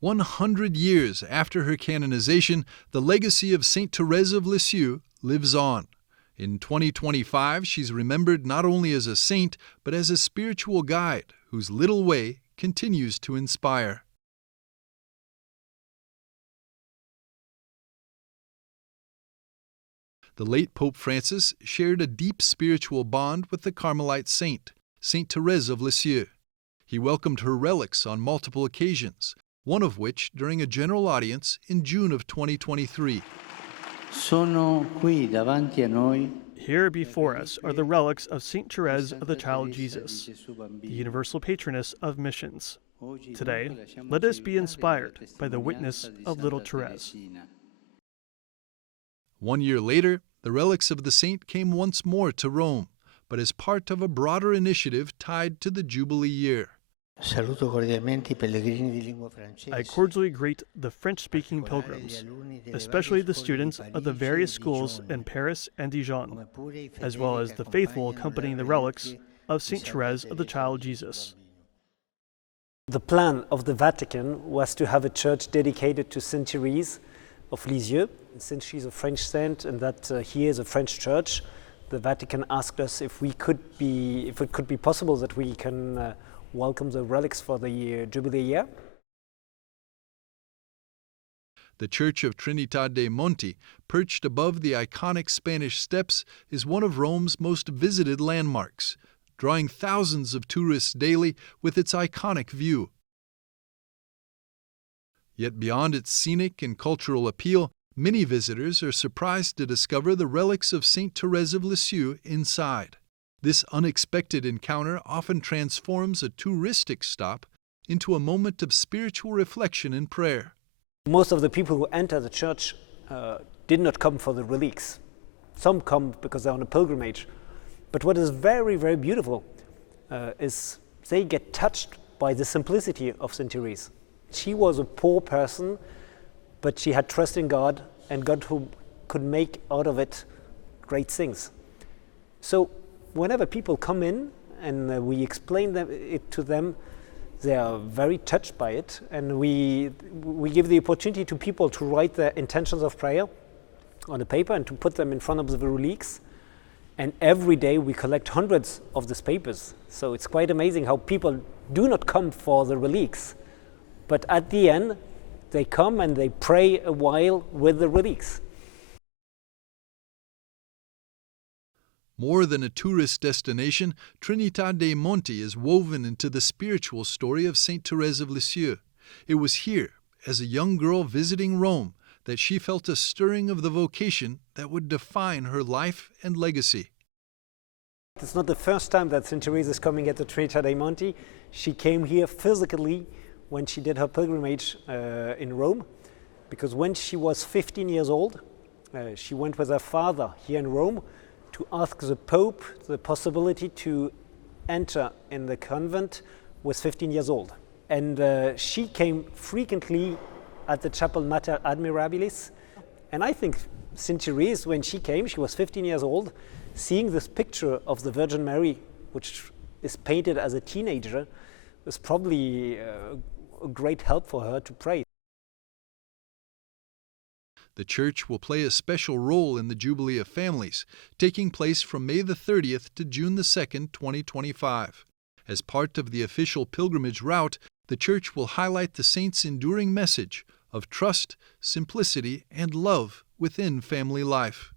100 years after her canonization, the legacy of Saint Thérèse of Lisieux lives on. In 2025, she's remembered not only as a saint, but as a spiritual guide whose little way continues to inspire. The late Pope Francis shared a deep spiritual bond with the Carmelite saint, Saint Thérèse of Lisieux. He welcomed her relics on multiple occasions, one of which during a general audience in June of 2023. Here before us are the relics of Saint Thérèse of the Child Jesus, the universal patroness of missions. Today, let us be inspired by the witness of little Thérèse. 1 year later, the relics of the saint came once more to Rome, but as part of a broader initiative tied to the Jubilee year. I cordially greet the French-speaking pilgrims, especially the students of the various schools in Paris and Dijon, as well as the faithful accompanying the relics of Saint Thérèse of the Child Jesus. The plan of the Vatican was to have a church dedicated to Saint Thérèse of Lisieux. Since she's a French saint and that here is a French church, the Vatican asked us if it could be possible that we can welcome the relics for the Jubilee year. The Church of Trinità dei Monti, perched above the iconic Spanish Steps, is one of Rome's most visited landmarks, drawing thousands of tourists daily with its iconic view. Yet beyond its scenic and cultural appeal, many visitors are surprised to discover the relics of Saint Thérèse of Lisieux inside. This unexpected encounter often transforms a touristic stop into a moment of spiritual reflection and prayer. Most of the people who enter the church did not come for the relics. Some come because they're on a pilgrimage. But what is very, very beautiful is they get touched by the simplicity of Saint Thérèse. She was a poor person, but she had trust in God, and God who could make out of it great things. So whenever people come in and we explain it to them, they are very touched by it, and we give the opportunity to people to write their intentions of prayer on a paper and to put them in front of the relics. And every day we collect hundreds of these papers. So it's quite amazing how people do not come for the relics, but at the end they come and they pray a while with the relics. More than a tourist destination, Trinità dei Monti is woven into the spiritual story of Saint Thérèse of Lisieux. It was here, as a young girl visiting Rome, that she felt a stirring of the vocation that would define her life and legacy. It's not the first time that Saint Thérèse is coming at the Trinità dei Monti. She came here physically when she did her pilgrimage in Rome, because when she was 15 years old, she went with her father here in Rome to ask the Pope the possibility to enter in the convent with 15 years old. And she came frequently at the Chapel Mater Admirabilis. And I think Saint Thérèse, when she came, she was 15 years old, seeing this picture of the Virgin Mary, which is painted as a teenager, was probably a great help for her to pray. The Church will play a special role in the Jubilee of Families, taking place from May the 30th to June the 2nd, 2025. As part of the official pilgrimage route, the Church will highlight the saint's enduring message of trust, simplicity, and love within family life.